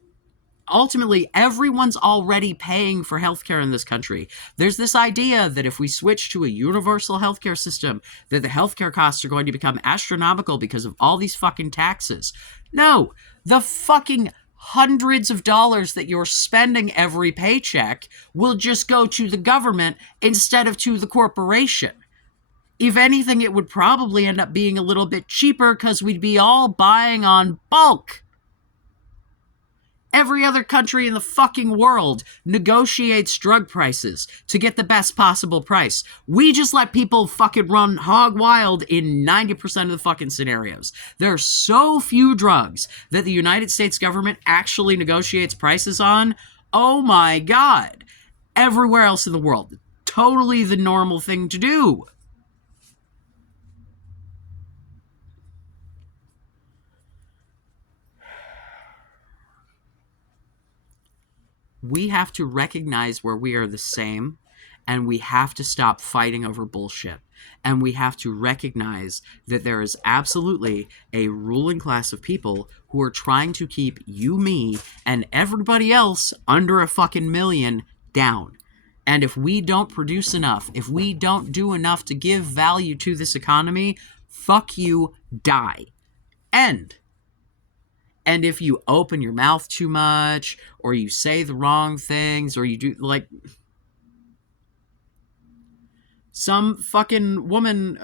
Ultimately, everyone's already paying for healthcare in this country. There's this idea that if we switch to a universal healthcare system, that the healthcare costs are going to become astronomical because of all these fucking taxes. No, the fucking hundreds of dollars that you're spending every paycheck will just go to the government instead of to the corporation. If anything, it would probably end up being a little bit cheaper because we'd be all buying on bulk. Every other country in the fucking world negotiates drug prices to get the best possible price. We just let people fucking run hog wild in 90% of the fucking scenarios. There are so few drugs that the United States government actually negotiates prices on. Oh my God. Everywhere else in the world, totally the normal thing to do. We have to recognize where we are the same, and we have to stop fighting over bullshit. And we have to recognize that there is absolutely a ruling class of people who are trying to keep you, me, and everybody else under a fucking million down. And if we don't produce enough, if we don't do enough to give value to this economy, fuck you, die. End. And if you open your mouth too much, or you say the wrong things, or you do, like, some fucking woman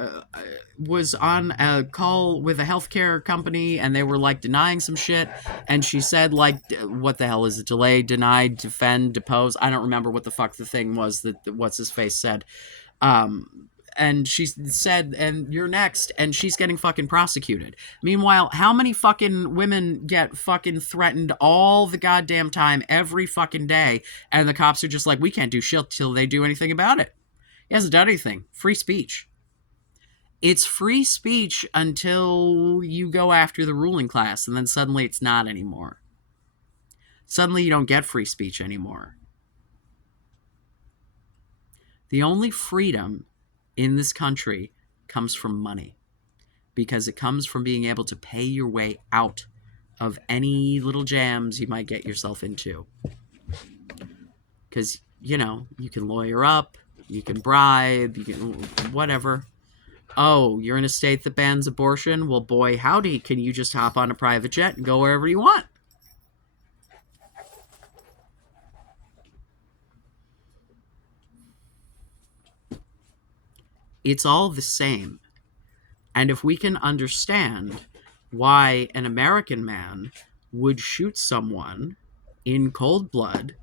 was on a call with a healthcare company, and they were, like, denying some shit, and she said, like, what the hell is it? Delay, deny, defend, depose? I don't remember what the fuck the thing was that what's-his-face said. And she said, and you're next, and she's getting fucking prosecuted. Meanwhile, how many fucking women get fucking threatened all the goddamn time, every fucking day, and the cops are just like, we can't do shit till they do anything about it. He hasn't done anything. Free speech. It's free speech until you go after the ruling class, and then suddenly it's not anymore. Suddenly you don't get free speech anymore. The only freedom in this country comes from money, because it comes from being able to pay your way out of any little jams you might get yourself into. Because, you know, you can lawyer up, you can bribe, you can whatever. Oh, you're in a state that bans abortion? Well, boy, howdy, can you just hop on a private jet and go wherever you want? It's all the same. And if we can understand why an American man would shoot someone in cold blood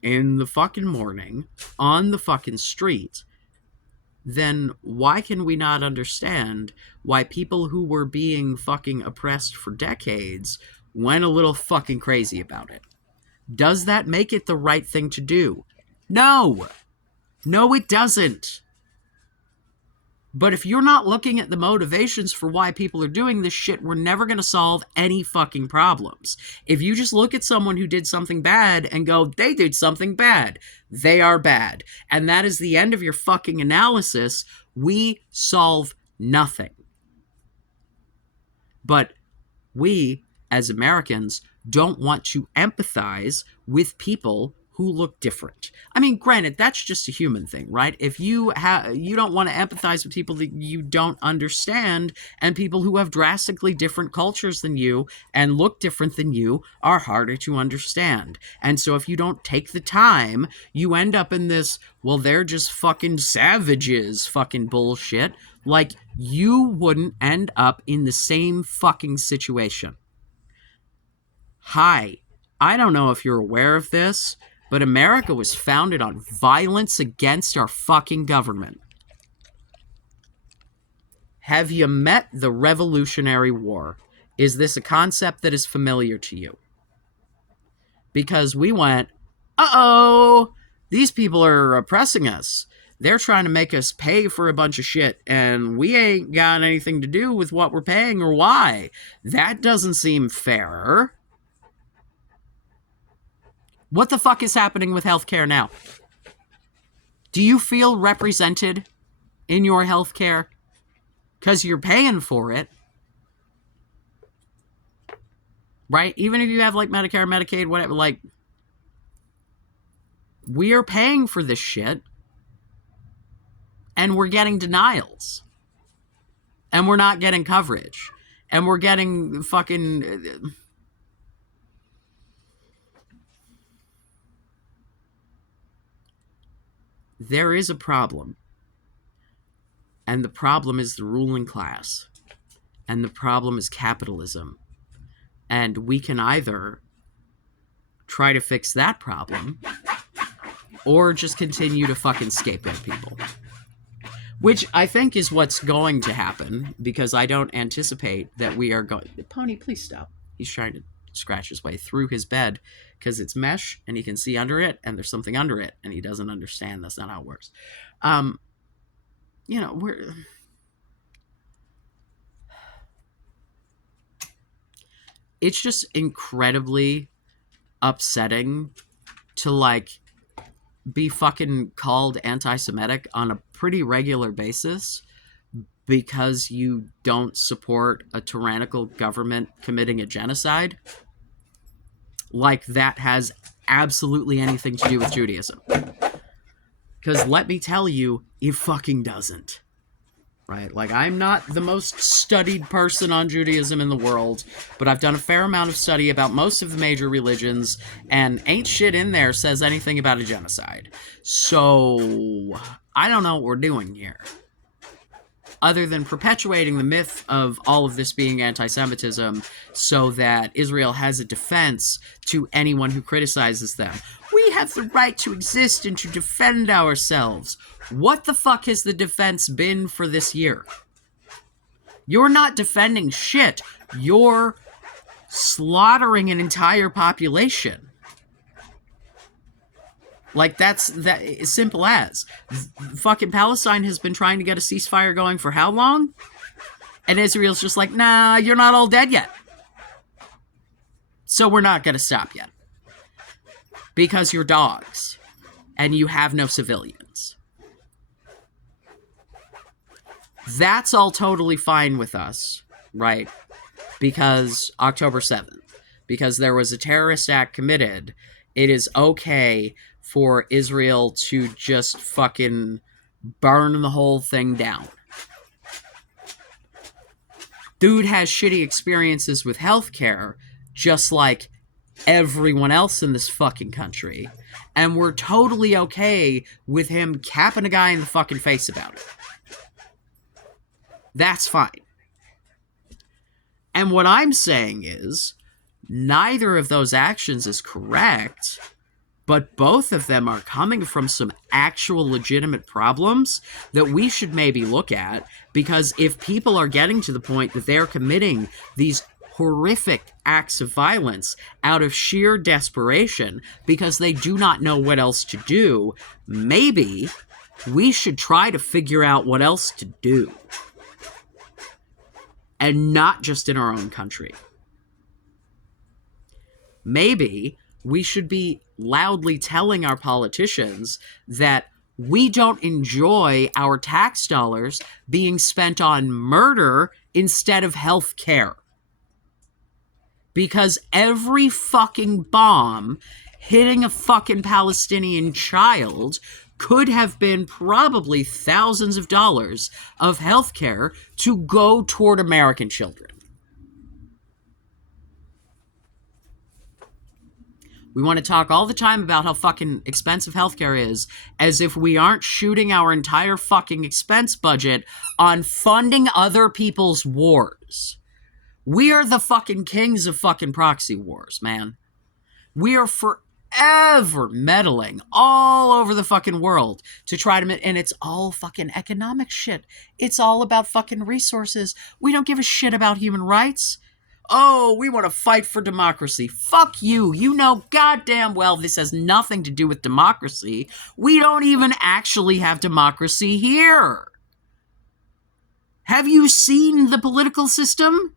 in the fucking morning on the fucking street, then why can we not understand why people who were being fucking oppressed for decades went a little fucking crazy about it? Does that make it the right thing to do? No! No, it doesn't. But if you're not looking at the motivations for why people are doing this shit, we're never going to solve any fucking problems. If you just look at someone who did something bad and go, they did something bad, they are bad, and that is the end of your fucking analysis, we solve nothing. But we, as Americans, don't want to empathize with people who look different. I mean, granted, that's just a human thing, right? If you don't want to empathize with people that you don't understand, and people who have drastically different cultures than you and look different than you are harder to understand. And so if you don't take the time, you end up in this, well, they're just fucking savages fucking bullshit. Like, you wouldn't end up in the same fucking situation. Hi, I don't know if you're aware of this, but America was founded on violence against our fucking government. Have you met the Revolutionary War? Is this a concept that is familiar to you? Because we went, uh-oh, these people are oppressing us. They're trying to make us pay for a bunch of shit, and we ain't got anything to do with what we're paying or why. That doesn't seem fair. What the fuck is happening with healthcare now? Do you feel represented in your healthcare? Because you're paying for it. Right? Even if you have like Medicare, Medicaid, whatever, like, we are paying for this shit. And we're getting denials. And we're not getting coverage. And we're getting fucking... There is a problem. And the problem is the ruling class. And the problem is capitalism. And we can either try to fix that problem or just continue to fucking scapegoat people. Which I think is what's going to happen, because I don't anticipate that we are going... Pony, please stop. He's trying to scratch his way through his bed because it's mesh and he can see under it and there's something under it and he doesn't understand that's not how it works. You know, it's just incredibly upsetting to, like, be fucking called anti-Semitic on a pretty regular basis because you don't support a tyrannical government committing a genocide. Like that has absolutely anything to do with Judaism. Because let me tell you, it fucking doesn't. Right? Like, I'm not the most studied person on Judaism in the world, but I've done a fair amount of study about most of the major religions, and ain't shit in there says anything about a genocide. So, I don't know what we're doing here. Other than perpetuating the myth of all of this being anti-Semitism so that Israel has a defense to anyone who criticizes them. We have the right to exist and to defend ourselves. What the fuck has the defense been for this year? You're not defending shit. You're slaughtering an entire population. Like, that's that as simple as. Fucking Palestine has been trying to get a ceasefire going for how long? And Israel's just like, nah, you're not all dead yet. So we're not going to stop yet. Because you're dogs. And you have no civilians. That's all totally fine with us, right? Because October 7th. Because there was a terrorist act committed. It is okay for Israel to just fucking burn the whole thing down. Dude has shitty experiences with healthcare, just like everyone else in this fucking country. And we're totally okay with him capping a guy in the fucking face about it. That's fine. And what I'm saying is, neither of those actions is correct, but both of them are coming from some actual legitimate problems that we should maybe look at, because if people are getting to the point that they're committing these horrific acts of violence out of sheer desperation because they do not know what else to do, maybe we should try to figure out what else to do. And not just in our own country. Maybe we should be loudly telling our politicians that we don't enjoy our tax dollars being spent on murder instead of health care. Because every fucking bomb hitting a fucking Palestinian child could have been probably thousands of dollars of health care to go toward American children. We want to talk all the time about how fucking expensive healthcare is, as if we aren't shooting our entire fucking expense budget on funding other people's wars. We are the fucking kings of fucking proxy wars, man. We are forever meddling all over the fucking world to try to... And it's all fucking economic shit. It's all about fucking resources. We don't give a shit about human rights. Oh, we want to fight for democracy. Fuck you. You know goddamn well this has nothing to do with democracy. We don't even actually have democracy here. Have you seen the political system?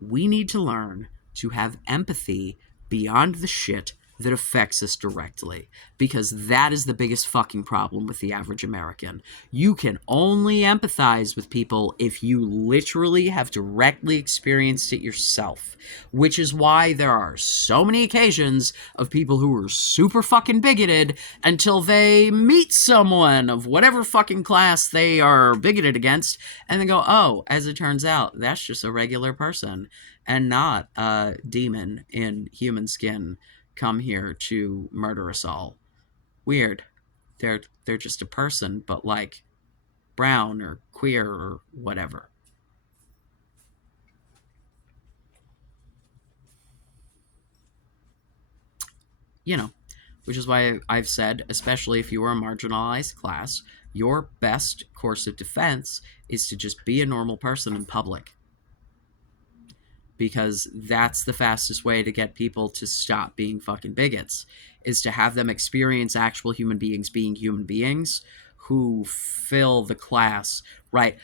We need to learn to have empathy beyond the shit that affects us directly, because that is the biggest fucking problem with the average American. You can only empathize with people if you literally have directly experienced it yourself, which is why there are so many occasions of people who are super fucking bigoted until they meet someone of whatever fucking class they are bigoted against, and then go, oh, as it turns out, that's just a regular person and not a demon in human skin come here to murder us all. Weird. They're just a person, but like brown or queer or whatever. You know, which is why I've said, especially if you are a marginalized class, your best course of defense is to just be a normal person in public. Because that's the fastest way to get people to stop being fucking bigots, is to have them experience actual human beings being human beings who fill the class, right?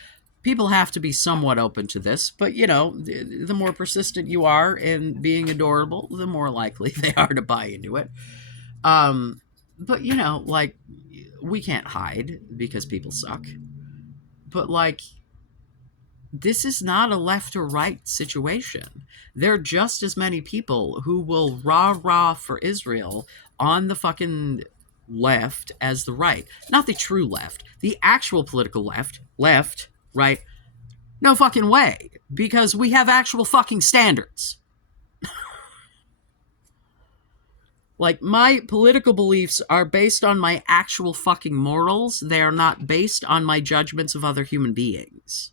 People have to be somewhat open to this, but you know, the more persistent you are in being adorable, the more likely they are to buy into it. Um, but you know, like, we can't hide because people suck. But like, this is not a left or right situation. There are just as many people who will rah rah for Israel on the fucking left as the right. Not the true left, the actual political left, right? No fucking way. Because we have actual fucking standards. Like, my political beliefs are based on my actual fucking morals. They are not based on my judgments of other human beings.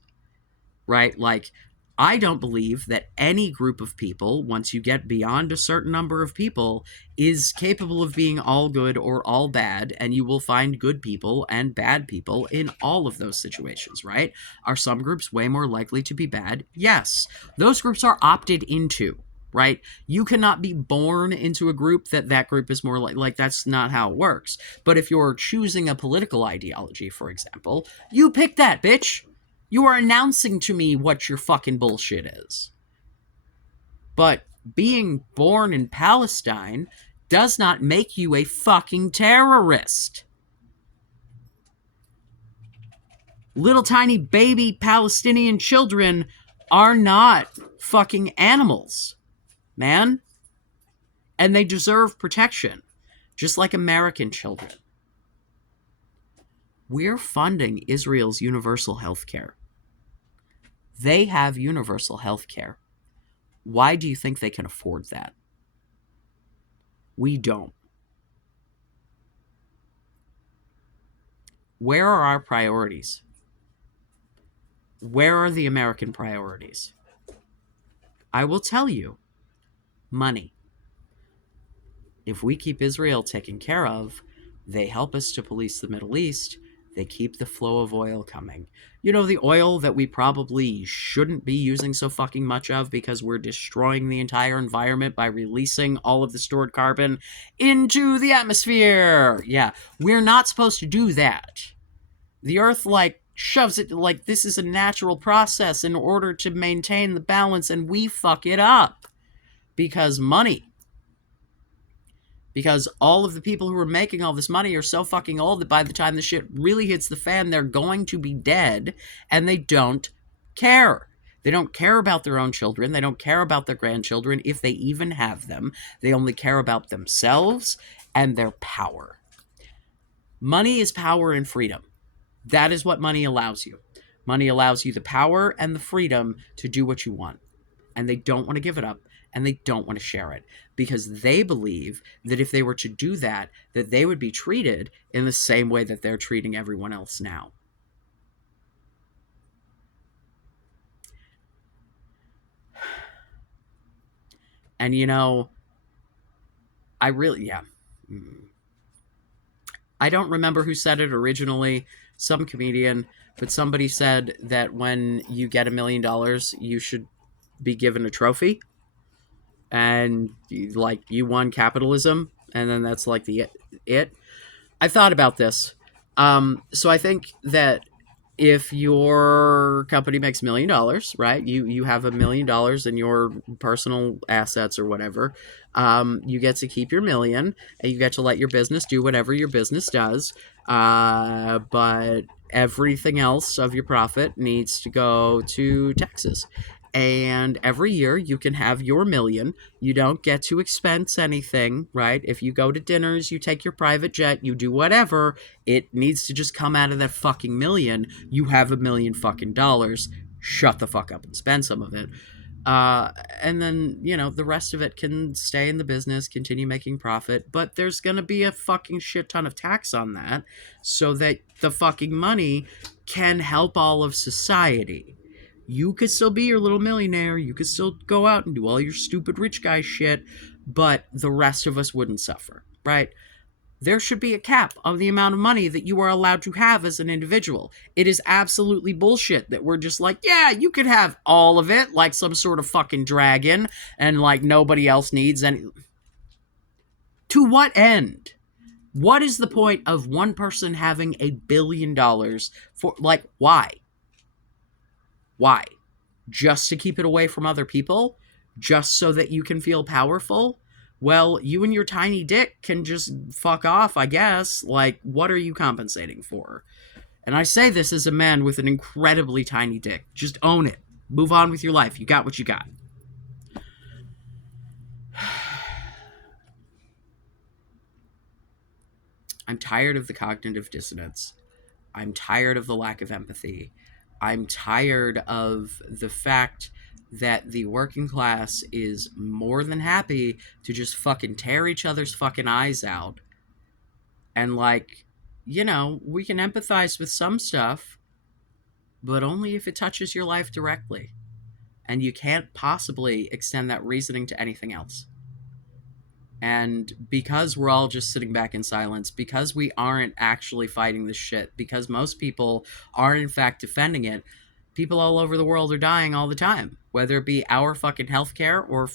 Right? Like, I don't believe that any group of people, once you get beyond a certain number of people, is capable of being all good or all bad, and you will find good people and bad people in all of those situations, right? Are some groups way more likely to be bad? Yes. Those groups are opted into, right? You cannot be born into a group that group is more like that's not how it works. But if you're choosing a political ideology, for example, you pick that, bitch. You are announcing to me what your fucking bullshit is. But being born in Palestine does not make you a fucking terrorist. Little tiny baby Palestinian children are not fucking animals, man. And they deserve protection, just like American children. We're funding Israel's universal health care. They have universal health care. Why do you think they can afford that? We don't. Where are our priorities? Where are the American priorities? I will tell you, money. If we keep Israel taken care of, they help us to police the Middle East. They keep the flow of oil coming. You know, the oil that we probably shouldn't be using so fucking much of because we're destroying the entire environment by releasing all of the stored carbon into the atmosphere. Yeah, we're not supposed to do that. The Earth, like, shoves it like this is a natural process in order to maintain the balance, and we fuck it up. Because money. Because all of the people who are making all this money are so fucking old that by the time the shit really hits the fan, they're going to be dead, and they don't care. They don't care about their own children. They don't care about their grandchildren, if they even have them. They only care about themselves and their power. Money is power and freedom. That is what money allows you. Money allows you the power and the freedom to do what you want. And they don't want to give it up, and they don't want to share it, because they believe that if they were to do that, that they would be treated in the same way that they're treating everyone else now. And you know, I don't remember who said it originally, some comedian, but somebody said that when you get $1 million, you should be given a trophy, and like you won capitalism, and then that's like the it. I thought about this. So I think that if your company makes $1 million, right? You have $1 million in your personal assets or whatever. You get to keep your million, and you get to let your business do whatever your business does. But everything else of your profit needs to go to taxes. And every year you can have your million. You don't get to expense anything, right? If you go to dinners, you take your private jet, you do whatever, it needs to just come out of that fucking million. You have $1 million fucking. Shut the fuck up and spend some of it. And then, the rest of it can stay in the business, continue making profit, but there's gonna be a fucking shit ton of tax on that so that the fucking money can help all of society. You could still be your little millionaire, you could still go out and do all your stupid rich guy shit, but the rest of us wouldn't suffer, right? There should be a cap on the amount of money that you are allowed to have as an individual. It is absolutely bullshit that we're just like, yeah, you could have all of it, like some sort of fucking dragon, and like nobody else needs any. To what end? What is the point of one person having $1 billion for, like, why? Why? Just to keep it away from other people? Just so that you can feel powerful? Well, you and your tiny dick can just fuck off, I guess. Like, what are you compensating for? And I say this as a man with an incredibly tiny dick. Just own it. Move on with your life. You got what you got. I'm tired of the cognitive dissonance. I'm tired of the lack of empathy. I'm tired of the fact that the working class is more than happy to just fucking tear each other's fucking eyes out. And like, we can empathize with some stuff, but only if it touches your life directly. And you can't possibly extend that reasoning to anything else. And because we're all just sitting back in silence, because we aren't actually fighting this shit, because most people are in fact defending it, people all over the world are dying all the time. Whether it be our fucking healthcare or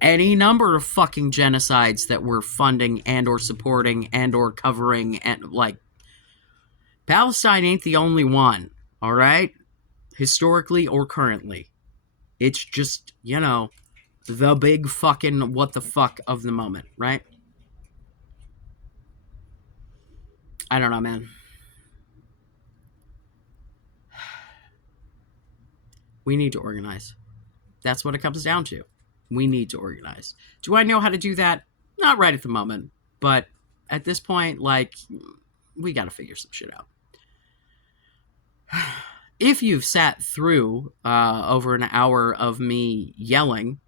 any number of fucking genocides that we're funding and or supporting and or covering, and like, Palestine ain't the only one, all right? Historically or currently. It's just, the big fucking what the fuck of the moment, right? I don't know, man. We need to organize. That's what it comes down to. We need to organize. Do I know how to do that? Not right at the moment. But at this point, like, we got to figure some shit out. If you've sat through over an hour of me yelling,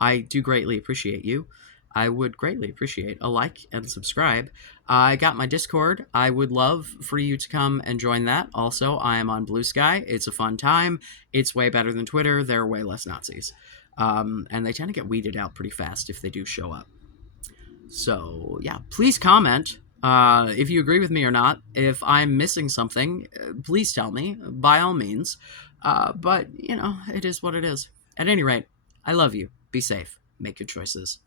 I do greatly appreciate you. I would greatly appreciate a like and subscribe. I got my Discord. I would love for you to come and join that. Also, I am on Blue Sky. It's a fun time. It's way better than Twitter. There are way less Nazis. And they tend to get weeded out pretty fast if they do show up. So, yeah, please comment if you agree with me or not. If I'm missing something, please tell me, by all means. But, it is what it is. At any rate, I love you. Be safe. Make good choices.